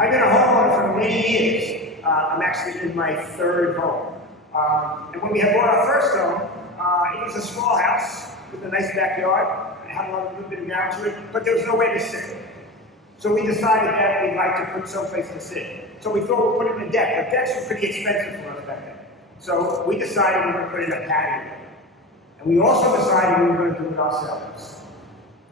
I've been a homeowner for many years. I'm actually in my third home. And when we had bought our first home, it was a small house with a nice backyard. It had a little bit of ground to it, but there was nowhere to sit. So we decided that we'd like to put someplace to sit. So we thought we'd put in a deck. But decks were pretty expensive for us back then. So we decided we were going to put in a patio. And we also decided we were going to do it ourselves.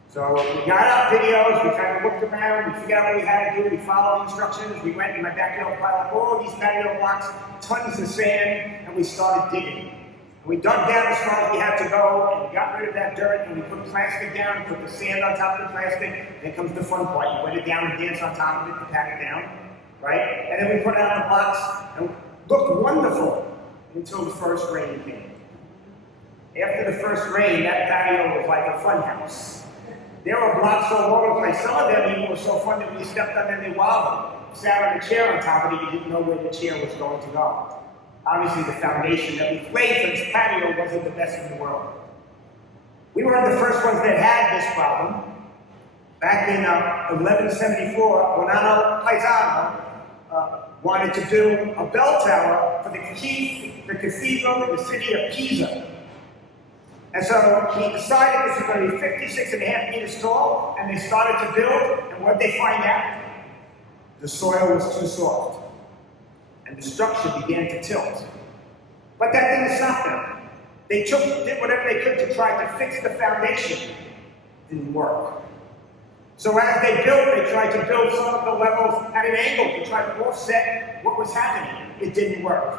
So we got out videos, we kind of looked around, we figured out what we had to do, we followed the instructions, we went in my backyard, piled up all these patio blocks, tons of sand, and we started digging. And we dug down as far as we had to go, and we got rid of that dirt, and we put plastic down, put the sand on top of the plastic. Then comes the fun part. You wet it down and dance on top of it to pat it down, right? And then we put it on the blocks, and it looked wonderful until the first rain came. After the first rain, that patio was like a fun house. There were blocks all over the place. Some of them even were so fun that when you stepped on them, they wobbled. Sat on a chair on top of it, you didn't know where the chair was going to go. Obviously, the foundation that we laid for this patio wasn't the best in the world. We weren't the first ones that had this problem. Back in 1174, Bonanno Paisano wanted to build a bell tower for the cathedral in the city of Pisa. And so he decided this was going to be 56.5 meters tall, and they started to build, and what did they find out? The soil was too soft, and the structure began to tilt. But that didn't stop them. They did whatever they could to try to fix the foundation. It didn't work. So as they built, they tried to build some of the levels at an angle to try to offset what was happening. It didn't work.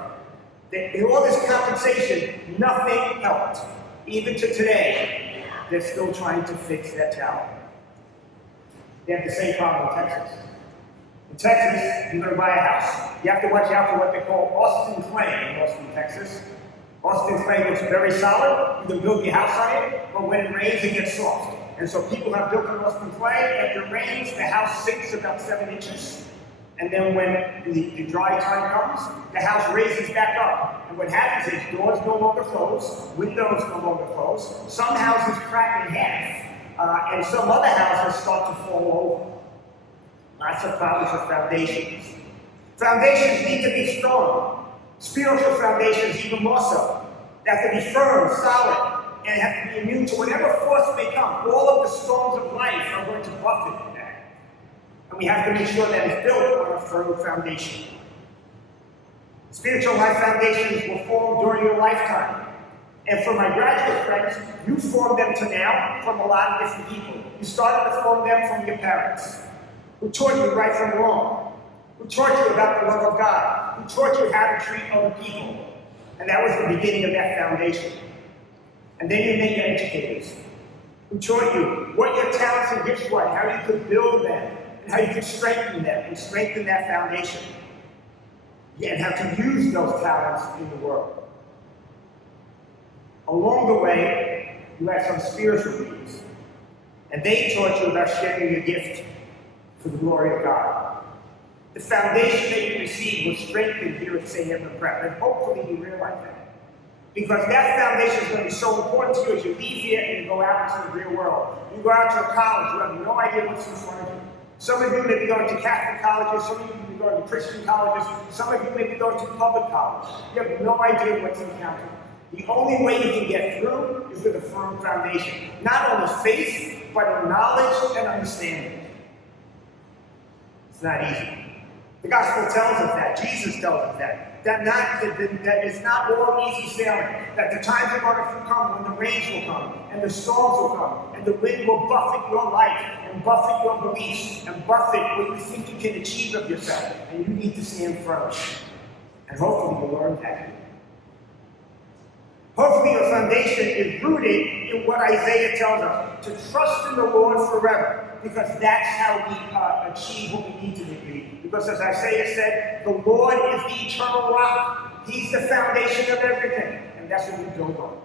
In all this compensation, nothing helped. Even to today, they're still trying to fix that tower. They have the same problem in Texas. In Texas, if you're going to buy a house, you have to watch out for what they call Austin clay in Austin, Texas. Austin clay looks very solid. You can build your house on it, but when it rains, it gets soft. And so people have built on Austin clay. After it rains, the house sinks about 7 inches. And then when the dry time comes, the house raises back up. And what happens is doors no longer close, windows no longer close. Some houses crack in half, and some other houses start to fall over. Lots of problems with foundations. Foundations need to be strong. Spiritual foundations even more so. They have to be firm, solid, and have to be immune to whatever force may come. All of the storms of life are going to buffet that. And we have to make sure that it's built on a firm foundation. Spiritual life foundations were formed during your lifetime. And for my graduate friends, you formed them to now from a lot of different people. You started to form them from your parents, who taught you right from wrong, who taught you about the love of God, who taught you how to treat other people. And that was the beginning of that foundation. And then you met your educators, who taught you what your talents and gifts were, how you could build them, and how you could strengthen them and strengthen that foundation. And how to use those talents in the world. Along the way, you had some spiritual leaders, and they taught you about sharing your gift for the glory of God. The foundation that you received was strengthened here at St. Edmund Prep, and hopefully you realize that. Because that foundation is going to be so important to you as you leave here and you go out into the real world. You go out to a college, you have no idea what's in front of you. Some of you may be going to Catholic colleges, some of you may be going to Christian colleges, some of you may be going to public college. You have no idea what's encountered. The only way you can get through is with a firm foundation. Not only faith, but in knowledge and understanding. It's not easy. The gospel tells us that. Jesus tells us that. That it's not all easy sailing. That the times are going to come when the rains will come, and the storms will come, and the wind will buffet your life, and buffet your beliefs, and buffet what you think you can achieve of yourself. And you need to stand firm. And hopefully you'll learn that. Hopefully your foundation is rooted in what Isaiah tells us, to trust in the Lord forever, because that's how we achieve what we need to be. Because as Isaiah said, the Lord is the eternal rock. He's the foundation of everything, and that's what we build on.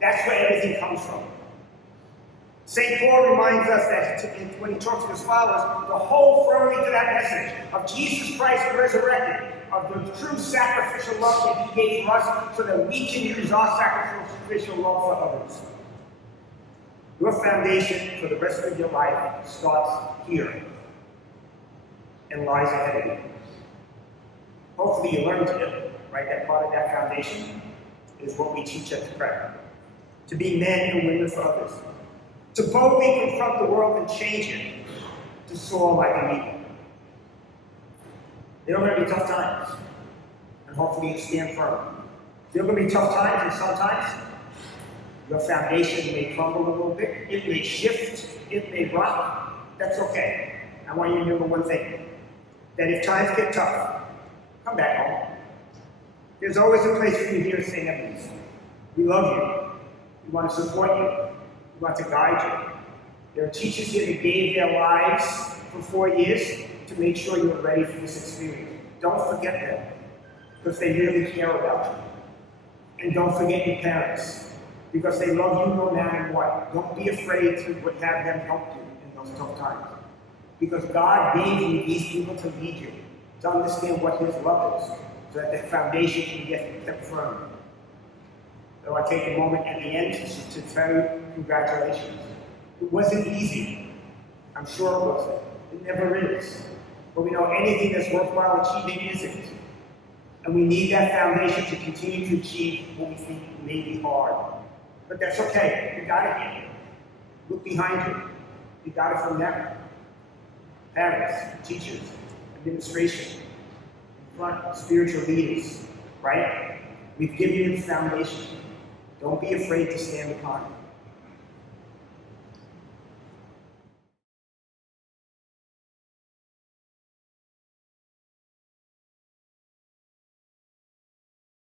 That's where everything comes from. St. Paul reminds us that when he talks to his followers, to hold firmly to that message of Jesus Christ resurrected, of the true sacrificial love that he gave for us so that we can use our sacrificial love for others. Your foundation for the rest of your life starts here. and lies ahead of you. Hopefully you learned it, right? That part of that foundation is what we teach at the prayer. To be men and women for others. To boldly confront the world and change it. To soar like an eagle. There are going to be tough times. And hopefully you stand firm. There are going to be tough times, and sometimes your foundation may crumble a little bit. It may shift. It may rock. That's okay. I want you to remember one thing. That if times get tough, come back home. There's always a place for you here at St. Edmund's. We love you. We want to support you. We want to guide you. There are teachers here that gave their lives for 4 years to make sure you're ready for this experience. Don't forget them, because they really care about you. And don't forget your parents, because they love you no matter what. Don't be afraid to have them help you in those tough times. Because God gave you these people to lead you, to understand what His love is, so that the foundation can get kept firm. So I take a moment at the end to tell you congratulations. It wasn't easy. I'm sure it wasn't. It never is. But we know anything that's worthwhile achieving isn't. And we need that foundation to continue to achieve what we think may be hard. But that's okay. You got it here. Look behind you. You got it from them. Parents, teachers, administration, in front, spiritual leaders, right? We've given you the foundation. Don't be afraid to stand upon it.